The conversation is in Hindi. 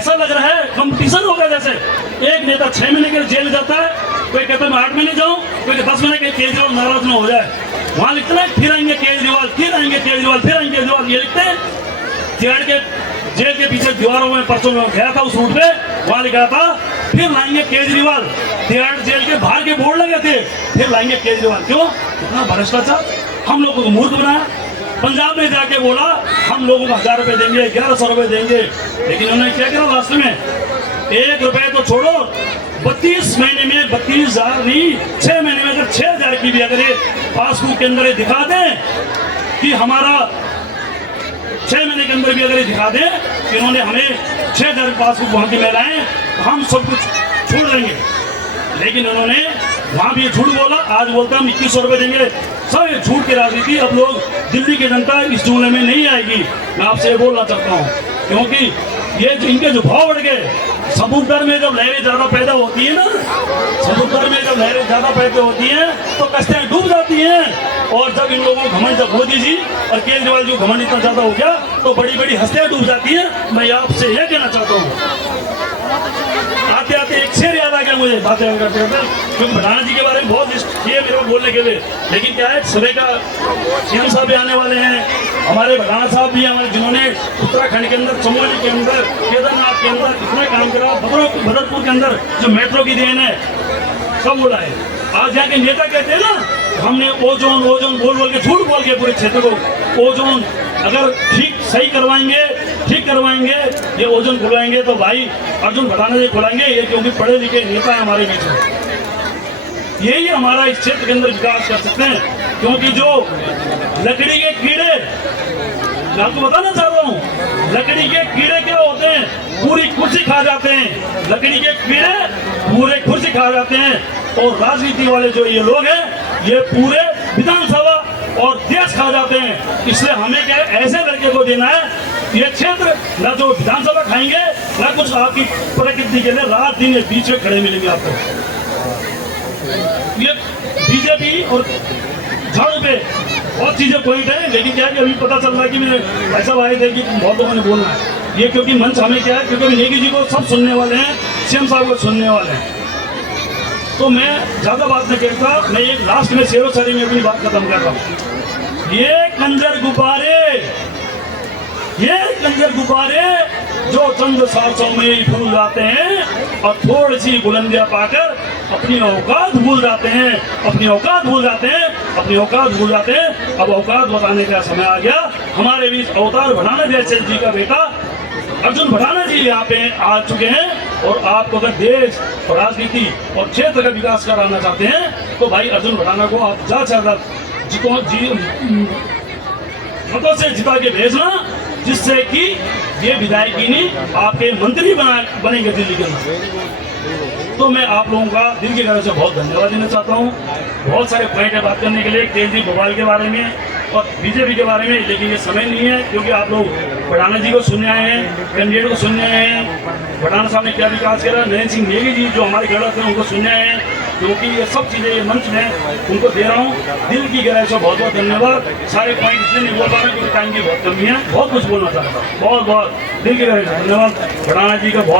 ऐसा लग रहा है कंपटीशन होगा जैसे एक नेता 6 महीने के लिए जेल जाता है, कोई कहता है मैं 8 महीने जाऊं, कोई 10 महीने के केजरीवाल नाराज ना हो जाए। वहां लिखते हैं फिर आएंगे केजरीवाल, फिर आएंगे केजरीवाल, फिर आएंगे केजरीवाल, ये लिखते हैं। तिहाड़ के जेल के पीछे दीवारों में परसों में गया था उस रूट पे, वहां लिखा था फिर लाएंगे केजरीवाल। तिहाड़ जेल के बाहर के बोर्ड लगे थे फिर लाएंगे केजरीवाल। क्यों? इतना भ्रष्टाचार, हम लोगों को मूर्ख बनाया। पंजाब में जाके बोला हम लोगों को 1000 रुपए देंगे, 1100 रुपए देंगे, लेकिन उन्होंने क्या किया लास्ट में? 1 रुपए तो छोड़ो, 32 महीने में 32,000 नहीं, 6 महीने में अगर 6,000 की भी अगर पासबुक के अंदर दिखा दें कि हमारा 6 महीने के अंदर भी अगर दिखा दें कि इन्होंने हमें 6,000 पासबुक वहां की मिलाएं, हम सब कुछ छोड़ देंगे। लेकिन उन्होंने वहां भी झूठ बोला, आज बोलता हम 2100 रुपए देंगे। सब ये झूठ की राजनीति। अब लोग दिल्ली की जनता इस जुमले में नहीं आएगी, मैं आपसे ये बोलना चाहता हूँ, क्योंकि ये इनके जो भाव बढ़ गए, समुद्र में जब लहरें ज्यादा पैदा होती है ना, समुद्र में जब लहरें ज्यादा पैदा होती हैं तो कश्तियां डूब जाती हैं। और जब इन लोगों को घमंड, जब मोदी जी और केजरीवाल जी को घमंड इतना ज्यादा हो गया तो बड़ी बड़ी हस्तियां डूब जाती हैं। मैं आपसे यह कहना चाहता हूँ, आते आते एक शेर याद आ गया मुझे बातें करते करते, क्योंकि भटाना जी के बारे में बहुत ये मेरे को बोलने के लिए, लेकिन क्या है सुबह का सीएम साहब भी आने वाले हैं, हमारे भटाना साहब भी हमारे, जिन्होंने उत्तराखंड के अंदर, चमोली के अंदर, केदारनाथ के अंदर इतना काम करा, बदरपुर के अंदर जो मेट्रो की देन है, सब बोला है। आज यहाँ के नेता कहते हैं ना हमने ओजोन ओजोन बोल बोल के, झूठ बोल के पूरे क्षेत्र को ओजोन अगर सही करवाएंगे, ये ओजोन खुलवाएंगे तो भाई अर्जुन भटाना जी खुलाएंगे, ये क्योंकि पढ़े लिखे नेता है हमारे बीच में, यही हमारा इस क्षेत्र के अंदर विकास कर सकते हैं। क्योंकि जो लकड़ी के कीड़े, मैं आपको बताना चाह रहा हूँ, लकड़ी के कीड़े क्या होते हैं? पूरी कुर्सी खा जाते हैं। लकड़ी के कीड़े पूरे कुर्सी खा जाते हैं, और राजनीति वाले जो ये लोग हैं ये पूरे विधानसभा और देश खा जाते हैं। इसलिए हमें क्या ऐसे लड़के को देना है, ये क्षेत्र ना जो विधानसभा खाएंगे ना कुछ आपकी प्रकृति के लिए रात दिन ये बीच में खड़े मिलेंगे आपको। ये बीजेपी और झाड़ू पे बहुत चीजें पॉइंट है, लेकिन क्या है कि अभी पता चल रहा है कि मेरे ऐसा आए थे कि बहुत लोगों ने बोलना है ये, क्योंकि मंच हमें क्या है, क्योंकि नेगी जी को सब सुनने वाले हैं, सीएम साहब को सुनने वाले हैं, तो मैं ज्यादा बात नहीं करता। मैं एक लास्ट में शेरो शायरी में अपनी बात खत्म कर रहा हूँ। ये कंजर गुब्बारे जो चंद सांसों में ही फूल जाते हैं और थोड़ी सी बुलंदियां पाकर अपनी औकात भूल जाते हैं, अपनी औकात भूल जाते हैं। अब औकात बताने का समय आ गया। हमारे बीच अवतार भटाना जैसे जी का बेटा अर्जुन भटाना जी यहाँ पे आ चुके हैं, और आपको अगर देश और राजनीति और क्षेत्र का विकास कराना चाहते हैं तो भाई अर्जुन भटाना को आप ज्यादा मतों से जिता के भेजना, जिससे कि ये विधायकी नहीं आपके मंत्री बनेंगे दिल्ली के अंदर। तो मैं आप लोगों का दिल की गहराई से बहुत धन्यवाद देना चाहता हूँ। बहुत सारे पॉइंट है बात करने के लिए, केजरी भोपाल के बारे में और बीजेपी के बारे में, लेकिन ये समय नहीं है, क्योंकि आप लोग भटाना जी को सुनने आए हैं, कैंडिडेट को सुनने आए हैं, भटाना साहब ने क्या विकास करा, नरेंद्र सिंह नेगी जी जो हमारे गढ़ थे उनको सुनने आए हैं, क्योंकि ये सब चीज़ें ये मंच में उनको दे रहा हूँ। दिल की गहराई से बहुत बहुत धन्यवाद। सारे पॉइंट इसलिए नहीं बोल पा रहा क्योंकि टाइम की बहुत कमी है, बहुत कुछ बोलना चाहता हूँ। बहुत बहुत दिल की गहराई से धन्यवाद भटाना जी का। बहुत